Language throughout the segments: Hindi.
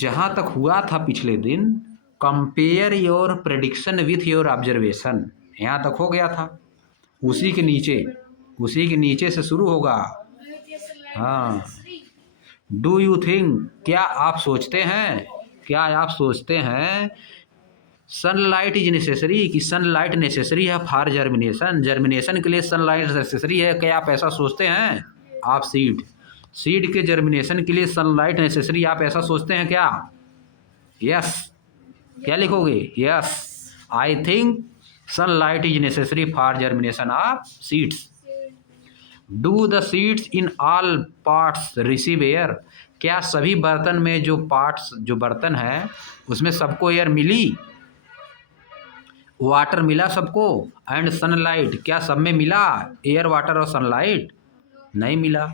जहाँ तक हुआ था पिछले दिन, compare your prediction with your observation, यहाँ तक हो गया था। उसी के नीचे से शुरू होगा। हाँ, डू यू थिंक, क्या आप सोचते हैं सनलाइट इज नेसेसरी, कि सनलाइट नेसेसरी है फॉर जर्मिनेशन, जर्मिनेशन के लिए सनलाइट नेसेसरी है, क्या आप ऐसा सोचते हैं? आप सीड के जर्मिनेशन के लिए सनलाइट नेसेसरी, आप ऐसा सोचते हैं क्या? यस। क्या लिखोगे? Yes, I think sunlight is necessary for germination of seeds. Do the seeds in all parts receive air, क्या सभी बर्तन में जो बर्तन है उसमें सबको एयर मिली? वाटर मिला सबको। एंड सनलाइट, क्या सब में मिला एयर, वाटर और सनलाइट? नहीं मिला।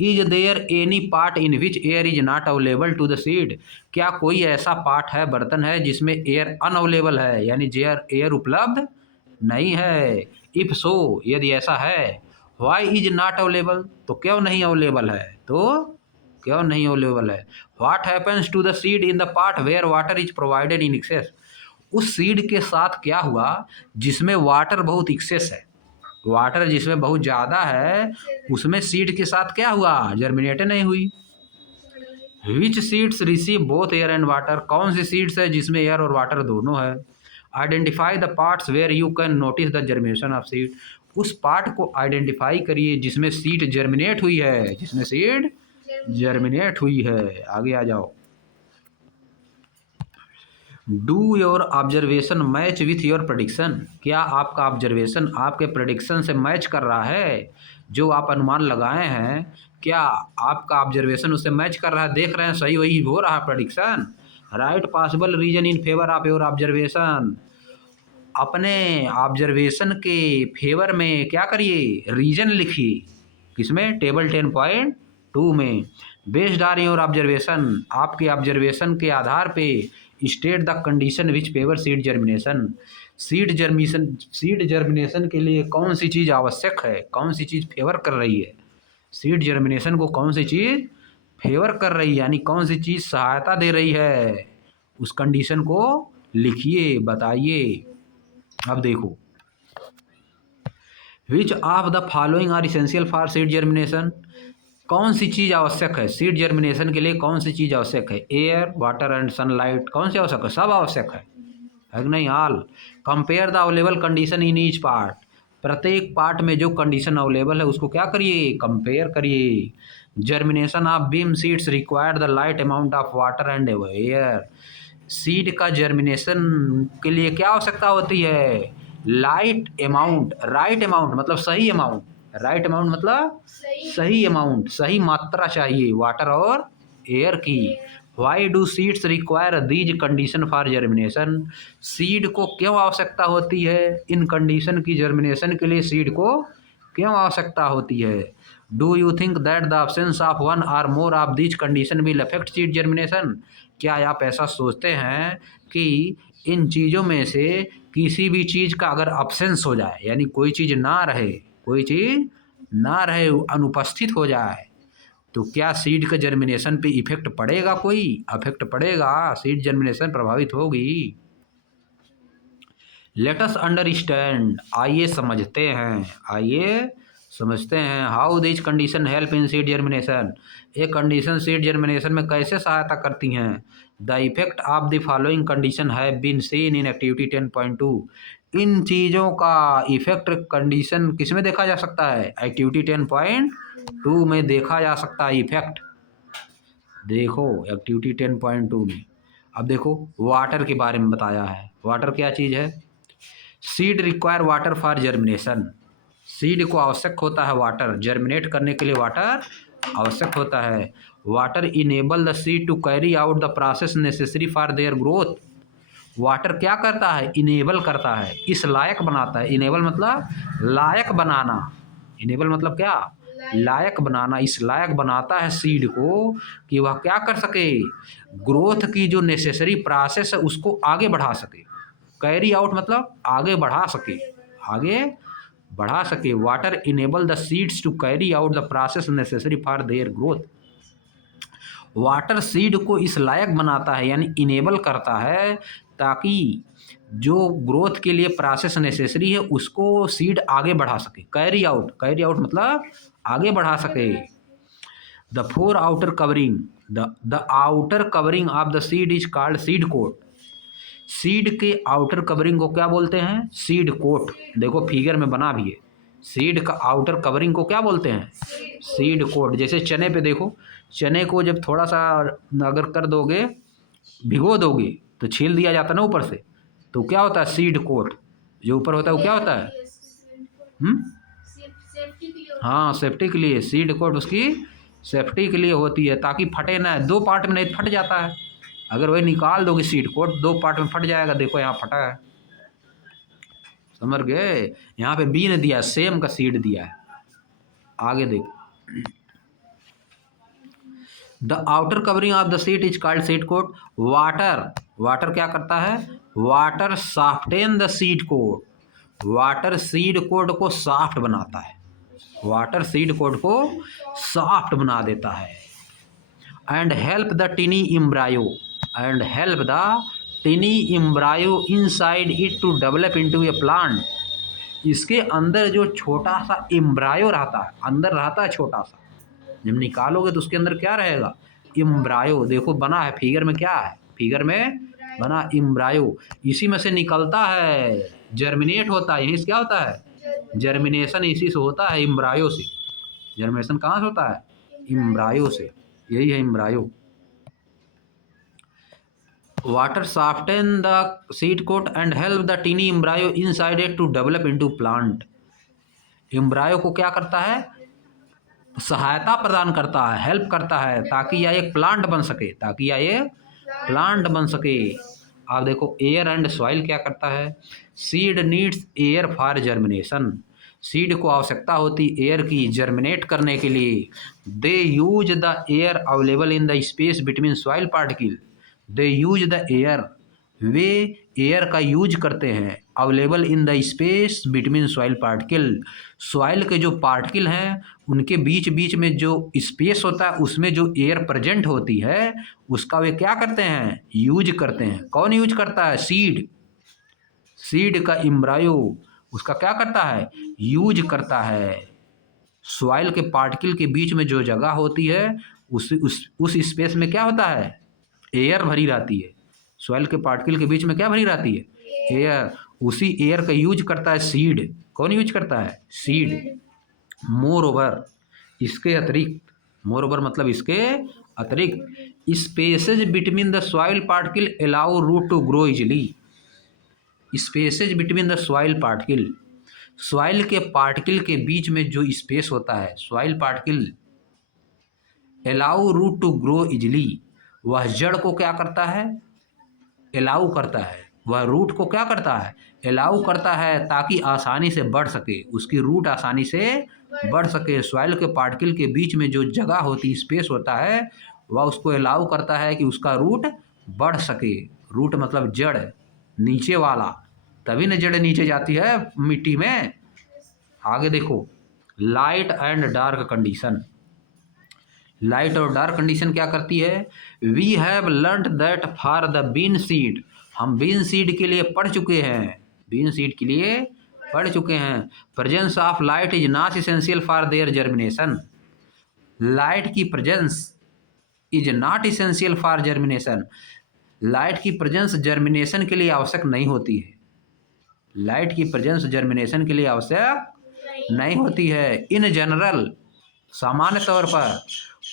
Is there any part in which air is not available to the seed, क्या कोई ऐसा पार्ट है, बर्तन है जिसमें एयर अनअवेलेबल है, यानी एयर उपलब्ध नहीं है? इफ सो, यदि ऐसा है, वाई इज नॉट अवेलेबल, तो क्यों नहीं अवेलेबल है? What happens to the seed in the part where water is provided in excess, उस सीड के साथ क्या हुआ जिसमें वाटर बहुत एक्सेस है, वाटर जिसमें बहुत ज़्यादा है, उसमें सीड के साथ क्या हुआ? जर्मिनेट नहीं हुई। Which seeds receive both air and water, कौन सी सीड्स है जिसमें एयर और वाटर दोनों है? Identify the parts where you can notice the germination of seed, उस पार्ट को आइडेंटिफाई करिए जिसमें सीड जर्मिनेट हुई है, आगे आ जाओ। Do your observation match with your prediction, क्या आपका ऑब्जर्वेशन आपके प्रडिक्शन से मैच कर रहा है? जो आप अनुमान लगाए हैं, क्या आपका ऑब्जर्वेशन उससे मैच कर रहा है? देख रहे हैं सही वही हो रहा है prediction? Right possible reason in favour of your observation, अपने ऑब्जर्वेशन के फेवर में क्या करिए? रीजन लिखिए। किसमें? टेबल 10.2 में। बेस्ड ऑन योर ऑब्जर्वेशन, आपके ऑब्जर्वेशन के आधार पे state the condition which favour seed germination, seed germination के लिए कौन सी चीज़ आवश्यक है, कौन सी चीज़ फेवर कर रही है, सीड जर्मिनेशन को कौन सी चीज़ फेवर कर रही है, यानी कौन सी चीज़ सहायता दे रही है, उस कंडीशन को लिखिए, बताइए। अब देखो, which of the following are essential for seed germination, कौन सी चीज़ आवश्यक है सीड जर्मिनेशन के लिए? कौन सी चीज़ आवश्यक है? एयर, वाटर एंड सनलाइट, कौन सी आवश्यक है? सब आवश्यक है कि नहीं? All. Compare the available condition in each part, प्रत्येक पार्ट में जो कंडीशन अवेलेबल है उसको क्या करिए? कंपेयर करिए। Germination of beam seeds require the light amount of water and air, seed का जर्मिनेशन के लिए क्या आवश्यकता होती है? लाइट अमाउंट, राइट अमाउंट मतलब सही अमाउंट, राइट अमाउंट मतलब सही अमाउंट, सही मात्रा चाहिए वाटर और एयर की। Why do seeds require these condition for germination, seed को क्यों आवश्यकता होती है इन कंडीशन की? जर्मिनेशन के लिए सीड को क्यों आवश्यकता होती है? Do you think that the absence of one or more of these condition will affect seed germination, क्या आप ऐसा सोचते हैं कि इन चीज़ों में से किसी भी चीज़ का अगर अब्सेंस हो जाए, यानी कोई चीज़ ना रहे, अनुपस्थित हो जाए, तो क्या सीड के जर्मिनेशन पे इफेक्ट पड़ेगा? कोई इफेक्ट पड़ेगा, सीड जर्मिनेशन प्रभावित होगी। लेट अस अंडरस्टैंड, आइए समझते हैं how this condition help in seed germination, ये कंडीशन सीड जर्मिनेशन में कैसे सहायता करती हैं? The effect of the following condition have been seen in activity 10.2, इन चीज़ों का इफेक्ट कंडीशन किस में देखा जा सकता है? एक्टिविटी 10.2 में देखा जा सकता है इफेक्ट। देखो एक्टिविटी 10.2 में, अब देखो वाटर के बारे में बताया है। वाटर क्या चीज़ है? Seed require water for germination, seed को आवश्यक होता है वाटर, जर्मिनेट करने के लिए वाटर आवश्यक होता है। Water enable the seed to carry out the process necessary for their growth, water क्या करता है? इनेबल करता है, इस लायक बनाता है। इनेबल मतलब लायक बनाना, इनेबल मतलब क्या? लायक बनाना, इस लायक बनाता है सीड को कि वह क्या कर सके? ग्रोथ की जो नेसेसरी प्रोसेस है उसको आगे बढ़ा सके। कैरी आउट मतलब आगे बढ़ा सके। Water enable the seeds to carry out the process necessary for their growth, water seed को इस लायक बनाता है यानी इनेबल करता है ताकि जो ग्रोथ के लिए प्रोसेस नेसेसरी है उसको सीड आगे बढ़ा सके, कैरी आउट मतलब आगे बढ़ा सके। The four outer covering the outer covering of the seed is called seed coat. Seed के आउटर कवरिंग को क्या बोलते हैं? Seed coat. देखो फिगर में बना भी है, सीड का आउटर कवरिंग को क्या बोलते हैं? Seed coat. जैसे चने पे देखो, चने को जब थोड़ा सा अगर कर दोगे, भिगो दोगे तो छील दिया जाता है ना ऊपर से, तो क्या होता है? Seed coat. जो ऊपर होता है वो क्या होता है? हाँ, सेफ्टी के लिए सीड कोट उसकी सेफ्टी के लिए होती है ताकि फटे ना। दो पार्ट में नहीं फट जाता है, अगर वही निकाल दोगे सीड कोट दो पार्ट में फट जाएगा। देखो यहाँ फटा है, समझ गए? यहाँ पे बी ने दिया, सेम का सीड दिया है। आगे देखो, the outer covering of the seed is called seed coat. Water क्या करता है? Water soften the seed coat. Water seed coat को सॉफ्ट बनाता है, वाटर सीड कोट को सॉफ्ट बना देता है। And help the tiny embryo inside it to develop into a plant. इसके अंदर जो छोटा सा एम्ब्रायो रहता है, अंदर रहता है छोटा सा, जब निकालोगे तो उसके अंदर क्या रहेगा? एम्ब्रायो। देखो बना है फिगर में, क्या है फिगर में बना? एम्ब्रायो। इसी में से निकलता है, जर्मिनेट होता है। यहीं से क्या होता है? जर्मिनेशन इसी से होता है, एम्ब्रायो से। जर्मिनेशन कहाँ से होता है? एम्ब्रायो से। यही है embryo. Water soften the seed coat and help the tiny embryo inside it to develop into plant। Embryo को क्या करता है? सहायता प्रदान करता है, हेल्प करता है ताकि यह एक प्लांट बन सके, आप देखो एयर एंड सॉइल क्या करता है? Seed needs air for germination. Seed को आवश्यकता होती एयर की जर्मिनेट करने के लिए। They use the air available in the space between soil particle. They use the air, वे एयर का यूज करते हैं। Available in the space between soil particle, soil के जो पार्टिकल हैं उनके बीच बीच में जो स्पेस होता है उसमें जो एयर प्रेजेंट होती है उसका वे क्या करते हैं? यूज करते हैं। कौन यूज करता है? सीड का एम्ब्रायो उसका क्या करता है? यूज करता है। सॉइल के पार्टिकल के बीच में जो जगह होती है उस स्पेस में क्या होता है? एयर भरी रहती है। सॉइल के पार्टिकल के बीच में क्या भरी रहती है? एयर। उसी एयर का यूज करता है सीड। कौन यूज करता है? सीड। मोर ओवर, इसके अतिरिक्त, मोर ओवर मतलब इसके अतिरिक्त, spaces between the soil particle allow root to grow easily. Spaces between the soil particle, soil के पार्टिकल के बीच में जो स्पेस होता है, soil particle allow root to grow easily. वह जड़ को क्या करता है? अलाउ करता है। वह रूट को क्या करता है? अलाउ करता है ताकि आसानी से बढ़ सके, उसकी रूट आसानी से बढ़ सके। सॉइल के पार्टिकल के बीच में जो जगह होती, स्पेस होता है, वह उसको अलाउ करता है कि उसका रूट बढ़ सके। रूट मतलब जड़, नीचे वाला, तभी न जड़ नीचे जाती है मिट्टी में। आगे देखो, light and dark condition. Light और डार्क कंडीशन क्या करती है? We have learned that for the bean seed, हम बीन सीड के लिए पढ़ चुके हैं, बीन सीड के लिए पढ़ चुके हैं। Presence of light is not essential for their germination. Light की presence is not essential for germination. Light की प्रेजेंस जर्मिनेशन के लिए आवश्यक नहीं होती है। लाइट की प्रेजेंस जर्मिनेशन के लिए आवश्यक नहीं होती है। इन जनरल, सामान्य तौर पर,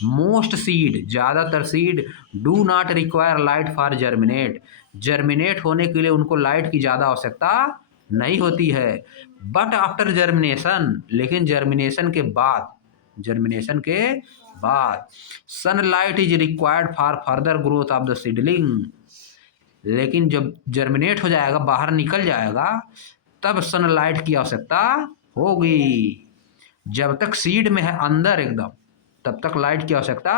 मोस्ट सीड, ज़्यादातर seed, do not require light for germinate. Germinate होने के लिए उनको लाइट की ज़्यादा आवश्यकता नहीं होती है। बट आफ्टर जर्मिनेशन, लेकिन जर्मिनेशन के बाद sunlight is required for further growth of the seedling. लेकिन जब जर्मिनेट हो जाएगा, बाहर निकल जाएगा, तब सनलाइट की आवश्यकता होगी। जब तक सीड में है अंदर एकदम, तब तक लाइट की आवश्यकता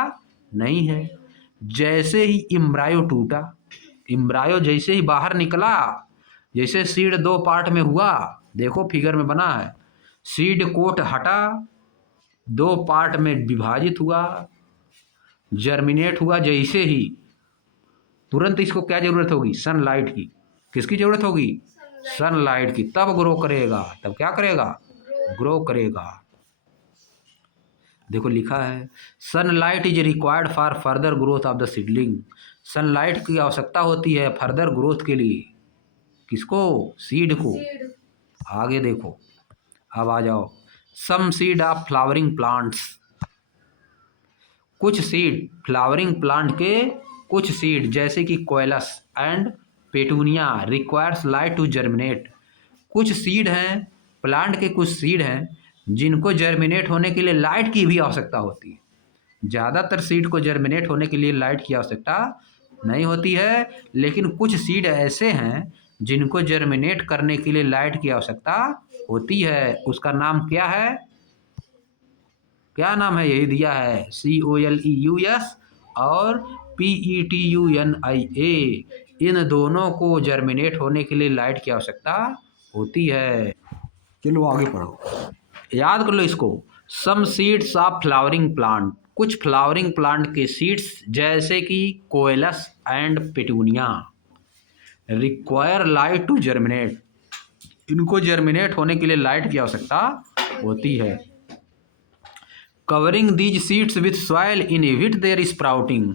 नहीं है। जैसे ही एम्ब्रायो टूटा, एम्ब्रायो जैसे ही बाहर निकला, जैसे सीड दो पार्ट में हुआ, देखो फिगर में बना है, सीड कोट हटा, दो पार्ट में विभाजित हुआ, जर्मिनेट हुआ जैसे ही तुरंत इसको क्या जरूरत होगी? सनलाइट की। किसकी जरूरत होगी? सनलाइट की। तब ग्रो करेगा, तब क्या करेगा? ग्रो करेगा। देखो लिखा है sunlight is required for further growth of the seedling. Sunlight की आवश्यकता होती है फर्दर ग्रोथ के लिए। किसको? सीड को। आगे देखो, अब आ जाओ some seed of flowering plants. कुछ सीड फ्लावरिंग प्लांट के, कुछ सीड जैसे कि coleus and petunia requires light to germinate. कुछ सीड हैं, प्लांट के कुछ सीड हैं जिनको जर्मिनेट होने के लिए लाइट की भी आवश्यकता होती है। ज़्यादातर सीड को जर्मिनेट होने के लिए लाइट की आवश्यकता नहीं होती है, लेकिन कुछ सीड ऐसे हैं जिनको जर्मिनेट करने के लिए लाइट की आवश्यकता होती है। उसका नाम क्या है? क्या नाम है? यही दिया है COLEUS और PETUNIA। इन दोनों को जर्मिनेट होने के लिए लाइट की आवश्यकता होती है। चलो आगे पढ़ो, याद कर लो इसको। Some seeds of flowering plant. कुछ फ्लावरिंग प्लांट के सीड्स जैसे कि coleus and petunia require light to germinate. इनको जर्मिनेट होने के लिए लाइट की आवश्यकता होती है। Covering these seeds with soil inhibit their sprouting.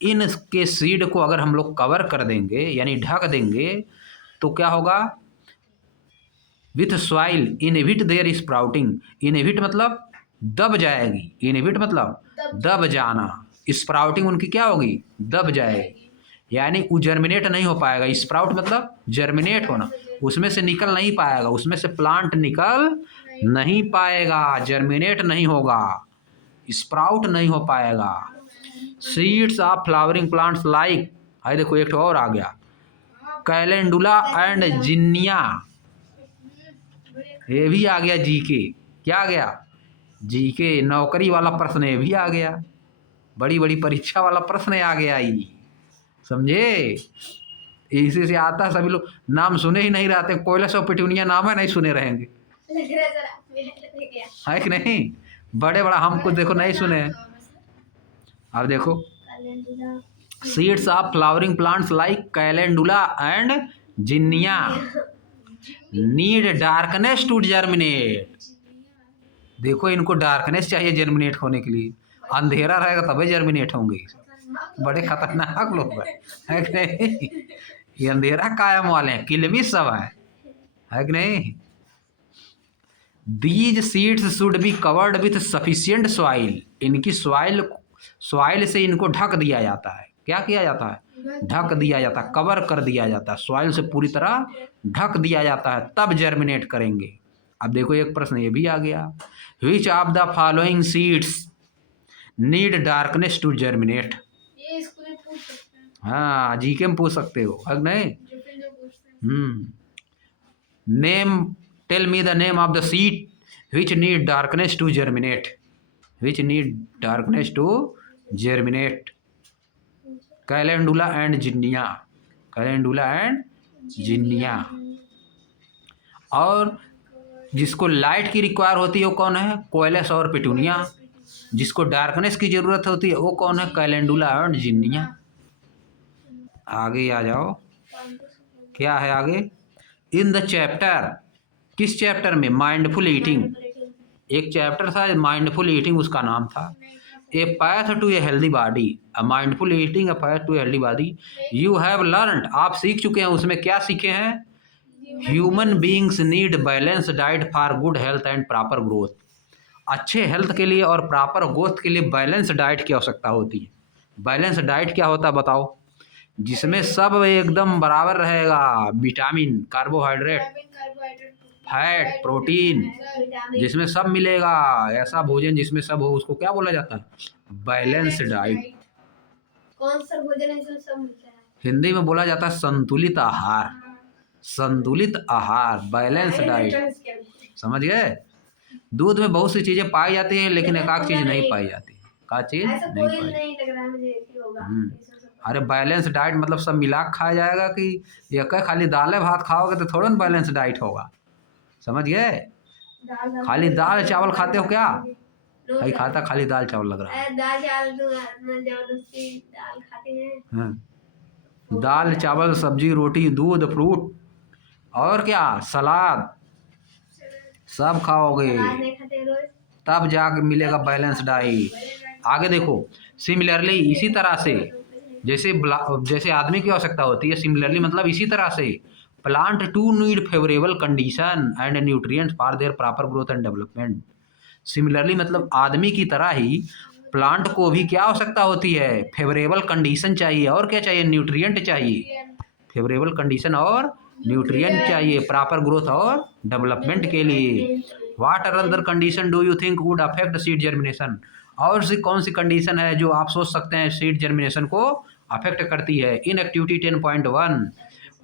इनके सीड को अगर हम लोग कवर कर देंगे यानी ढक देंगे तो क्या होगा? With soil inhibit their sprouting. Inhibit मतलब दब जाएगी, इनहिबिट मतलब दब जाना, स्प्राउटिंग उनकी क्या होगी? दब जाएगी, यानी वो जर्मिनेट नहीं हो पाएगा। स्प्राउट मतलब जर्मिनेट होना, उसमें से निकल नहीं पाएगा, उसमें से प्लांट निकल नहीं पाएगा, जर्मिनेट नहीं होगा, स्प्राउट नहीं हो पाएगा। Seeds of flowering plants like, है देखो एक और आ गया, कैलेंडुला एंड जिन्निया। ये भी आ गया जीके। क्या आ गया? जीके, नौकरी वाला प्रश्न ये भी आ गया, बड़ी बड़ी परीक्षा वाला प्रश्न आ गया ये, समझे? इसी से आता है, सभी लोग नाम सुने ही नहीं रहते। कोयलस और पेटूनिया नाम है, नहीं सुने रहेंगे, है कि नहीं? बड़े बड़ा हमको देखो नहीं सुने हैं। अब देखो seeds of flowering plants like calendula and zinnia need darkness to germinate. देखो इनको डार्कनेस चाहिए जर्मिनेट होने के लिए, अंधेरा रहेगा तभी जर्मिनेट होंगे। बड़े खतरनाक लोग है कि नहीं? ये अंधेरा कायम वाले हैं, किलमी सब है कि नहीं? These seeds should be covered with sufficient soil. इनकी सॉइल से इनको ढक दिया जाता है। क्या किया जाता है? ढक दिया जाता है, कवर कर दिया जाता है, सॉइल से पूरी तरह ढक दिया जाता है, तब जर्मिनेट करेंगे। अब देखो एक प्रश्न ये भी आ गया, which of the following seeds need darkness to germinate. हाँ जीके में पूछ सकते हो, है नहीं? Name, tell me the name of the seed which need darkness to germinate. Which need darkness to germinate. Calendula and zinnia, calendula and zinnia. और जिसको लाइट की रिक्वायर होती है वो कौन है? कोयलस और पेटूनिया। जिसको डार्कनेस की जरूरत होती है वो कौन है? Calendula and zinnia. आगे आ जाओ, क्या है आगे? इन द चैप्टर, किस चैप्टर में? Mindful eating. एक चैप्टर था माइंडफुल ईटिंग, उसका नाम था a path to a healthy body, a mindful eating a path to a healthy body. You have learned, आप सीख चुके हैं। उसमें क्या सीखे हैं? Human beings need balance diet for good health and proper growth. अच्छे हेल्थ के लिए और प्रॉपर ग्रोथ के लिए बैलेंस डाइट की आवश्यकता होती है। बैलेंस डाइट क्या होता है बताओ? जिसमें सब एकदम बराबर रहेगा, विटामिन, कार्बोहाइड्रेट, फैट, प्रोटीन, जिसमें सब मिलेगा। ऐसा भोजन जिसमें सब हो उसको क्या बोला जाता है? Balance diet. कौन सा भोजन है जिसमें सब मिलता है? हिंदी में बोला जाता है संतुलित आहार। संतुलित आहार, बैलेंस डाइट, समझ गए? दूध में बहुत सी चीजें पाई जाती हैं लेकिन एक आध चीज नहीं पाई जाती। क्या चीज नहीं पाई? अरे बैलेंस डाइट मतलब सब मिला खाया जाएगा कि एक खाली दाल भात खाओगे तो थोड़ा ना बैलेंस डाइट होगा, समझ गए? खाली दाल चावल खाते हो क्या? भाई खाता खाली दाल चावल लग रहा है। दाल चावल तो जबरदस्ती दाल खाते हैं। हाँ। दाल चावल सब्जी रोटी दूध फ्रूट और क्या सलाद सब खाओगे नहीं खाते रोज। तब जाके मिलेगा बैलेंस डाइट। आगे देखो सिमिलरली इसी तरह से जैसे आदमी की आवश्यकता होती है, सिमिलरली मतलब इसी तरह से plant too need favourable condition and nutrients for their proper growth and development. Similarly मतलब आदमी की तरह ही प्लांट को भी क्या आवश्यकता होती है, फेवरेबल कंडीशन चाहिए और क्या चाहिए, न्यूट्रिएंट चाहिए। फेवरेबल कंडीशन और न्यूट्रिएंट चाहिए प्रॉपर ग्रोथ और डेवलपमेंट के लिए। What are other condition do you think would affect seed germination? और सी कौन सी कंडीशन है जो आप सोच सकते हैं सीड जर्मिनेशन को अफेक्ट करती है? In activity 10.1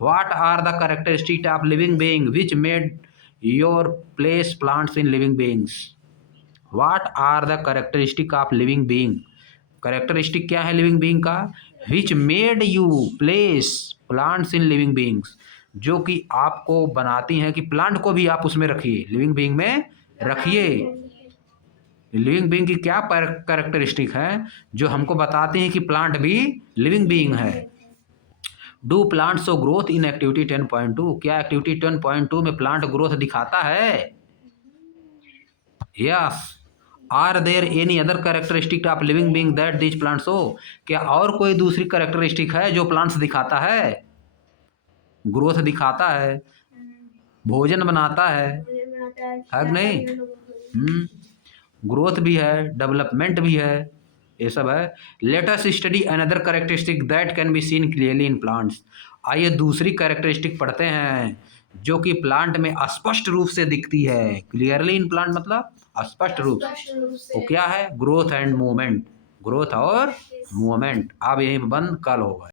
what are the characteristic of living being which made your place plants in living beings? What are the characteristic of living being? Characteristic क्या है लिविंग बीइंग का? Which made you place plants in living beings, जो कि आपको बनाती हैं कि प्लांट को भी आप उसमें रखिए, लिविंग बीइंग में रखिए। लिविंग बीइंग की क्या कैरेक्टरिस्टिक है जो हमको बताती हैं कि प्लांट भी लिविंग बीइंग है? Do plant show growth in activity 10.2? क्या एक्टिविटी 10.2 में प्लांट ग्रोथ दिखाता है? Yes. Are there any other characteristic of living being that this plants show? क्या और कोई दूसरी कैरेक्टरिस्टिक है जो प्लांट्स दिखाता है? ग्रोथ दिखाता है, भोजन बनाता है कि नहीं? ग्रोथ भी है, डेवलपमेंट भी है, ये सब है। Let us study another characteristic that can be seen clearly in plants. आइए दूसरी कैरेक्टरिस्टिक पढ़ते हैं जो कि प्लांट में स्पष्ट रूप से दिखती है। क्लियरली इन प्लांट मतलब स्पष्ट रूप से। वो क्या है? ग्रोथ एंड मूवमेंट, ग्रोथ और मूवमेंट। अब यही बंद, कल होगा।